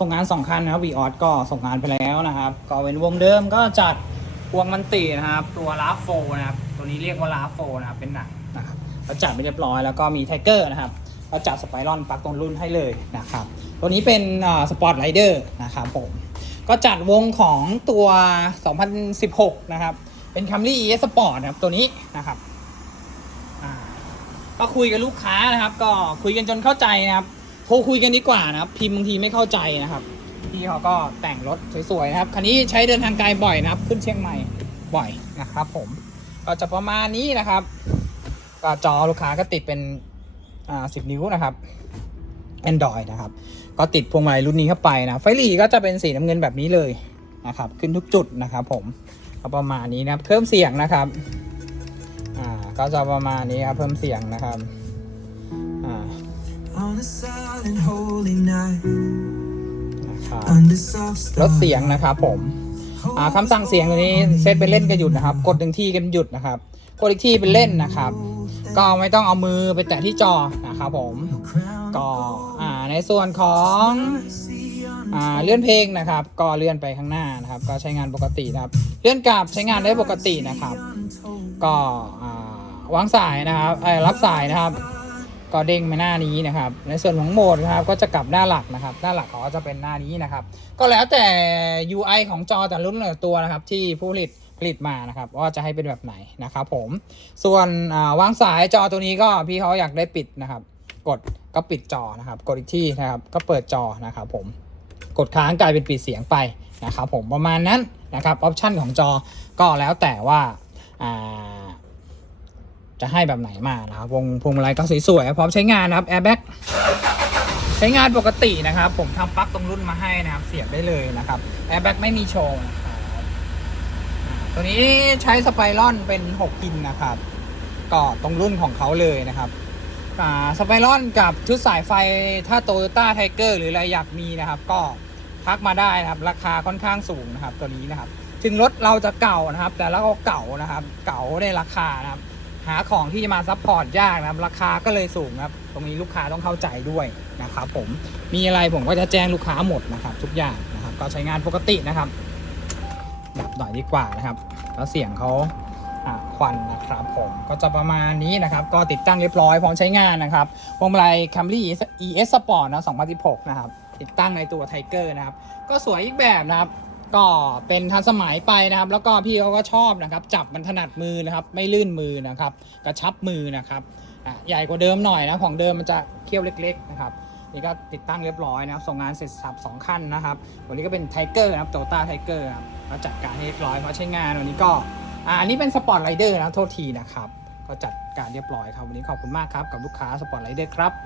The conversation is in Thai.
ส่งงานสองคันนะครับวีออสก็ส่งงานไปแล้วนะครับ ก็เป็นวงเดิมก็จัดพวงมันตินะครับ ตัวลาโฟนะครับ ตัวนี้เรียกว่าลาโฟนะครับ เป็นหนังนะครับก็จัดไปเรียบร้อยแล้วก็มีไทเกอร์นะครับก็จัดสไปรอนปักตรงรุ่นให้เลยนะครับ ตัวนี้เป็นสปอร์ตไรเดอร์นะครับผม ก็จัดวงของตัว 2016 นะครับ เป็น Camry ES Sport นะครับ ตัวนี้นะครับอ่าก็คุยกับลูกค้านะครับ ก็คุยกันจนเข้าใจนะครับ โทรคุยกันดีกว่านะครับ พิมพ์บางทีไม่เข้าใจนะครับพี่เขาก็แต่งรถสวยๆนะครับ คันนี้ใช้เดินทางไกลบ่อยนะครับ ขึ้นเชียงใหม่บ่อยนะครับ ผม ก็จะประมาณนี้นะครับ ก็จอลูกค้าก็ติดเป็นอ่า10นิ้วนะครับ Android นะครับ ก็ติดพวงมาลัยรุ่นนี้เข้าไปนะ ไฟหลีก็จะเป็นสีน้ำเงินแบบนี้เลยนะครับ ขึ้นทุกจุดนะครับผมก็ประมาณนี้นะครับ เพิ่มเสียงนะครับ อ่า ก็จะประมาณนี้ครับ เพิ่มเสียงนะครับ อ่า On a silent holy night นะครับ under soft ลด stars เสียงนะครับผมอ่าคำสั่งเสียงตัวนี้เซตเป็นเล่นก็หยุดนะครับ กดหนึ่งที่กันหยุดนะครับ กดอีกที่เป็นเล่นนะครับ ก็ไม่ต้องเอามือไปแตะที่จอนะครับผม crown ก็อ่าในส่วนของอ่าเลื่อนเพลงนะครับ ก็เลื่อนไปข้างหน้านะครับ ก็ใช้งานปกตินะครับ เลื่อนกลับใช้งานได้ปกตินะครับ ก็อ่าวางสายนะครับเอ่อรับสายนะครับ ก็เด้งมาหน้านี้นะครับ ในส่วนของโหมดครับก็จะกลับหน้าหลักนะครับ หน้าหลักเขาก็จะเป็นหน้านี้นะครับ ก็แล้วแต่ UI ของจอแต่รุ่นแต่ตัวนะครับ ที่ผู้ผลิตผลิตมานะครับว่าจะให้เป็นแบบไหนนะครับผม ส่วนอ่าวางสายจอตัวนี้ก็พี่เขาอยากได้ปิดนะครับ กดก็ปิดจอนะครับ กดอีกที่นะครับก็เปิดจอนะครับ ผมกดค้างกลายเป็นปิดเสียงไปนะครับ ผมประมาณนั้นนะครับออปชันของจอก็แล้วแต่ว่าอ่า จะให้แบบไหนมานะครับวงพวงมาลัยก็สวยๆพร้อมใช้งานนะครับแอร์แบ็กใช้งานปกตินะครับ ผมทำปลั๊กตรงรุ่นมาให้นะครับเสียบได้เลยนะครับแอร์แบ็กไม่มีโชว์นะครับตัวนี้ใช้สไปรอนเป็น 6 พินนะครับ ก็ตรงรุ่นของเขาเลยนะครับสไปรอนกับชุดสายไฟถ้าโตโยต้าไทเกอร์หรืออะไรอยากมีนะครับ ก็ทักมาได้นะครับ ราคาค่อนข้างสูงนะครับ ตัวนี้นะครับ ถึงรถเราจะเก่านะครับ แต่แล้วก็เก่านะครับ เก่าในราคานะครับ หาของที่จะมาซัพพอร์ตยากนะครับ ราคาก็เลยสูงครับ ตรงนี้ลูกค้าต้องเข้าใจด้วยนะครับผมมีอะไรผมก็จะแจ้งลูกค้าหมดนะครับ ทุกอย่างนะครับ ก็ใช้งานปกตินะครับดับหน่อยดีกว่านะครับ แล้วเสียงเขาอ่าควันนะครับผมก็จะประมาณนี้นะครับ ก็ติดตั้งเรียบร้อยพร้อมใช้งานนะครับพวงมาลัย Camry ES Sport นะ2016 นะครับ ติดตั้งในตัว Tiger นะครับ ก็สวยอีกแบบนะครับ ก็เป็นทันสมัยไปนะครับ แล้วก็พี่เขาก็ชอบนะครับ จับมันถนัดมือนะครับ ไม่ลื่นมือนะครับ กระชับมือนะครับใหญ่กว่าเดิมหน่อยนะของเดิมมันจะเคี้ยวเล็ก ๆ นะครับนี่ก็ติดตั้งเรียบร้อยนะครับส่งงานเสร็จสับสองคันนะครับวันนี้ก็เป็นไทเกอร์นะครับโตต้าไทเกอร์ครับก็จัดการให้เรียบร้อยเพราะใช้งานวันนี้ก็อันนี้เป็นสปอร์ตไรเดอร์นะโทษทีนะครับก็จัดการเรียบร้อยครับวันนี้ขอบคุณมากครับกับลูกค้าสปอร์ตไรเดอร์ครับ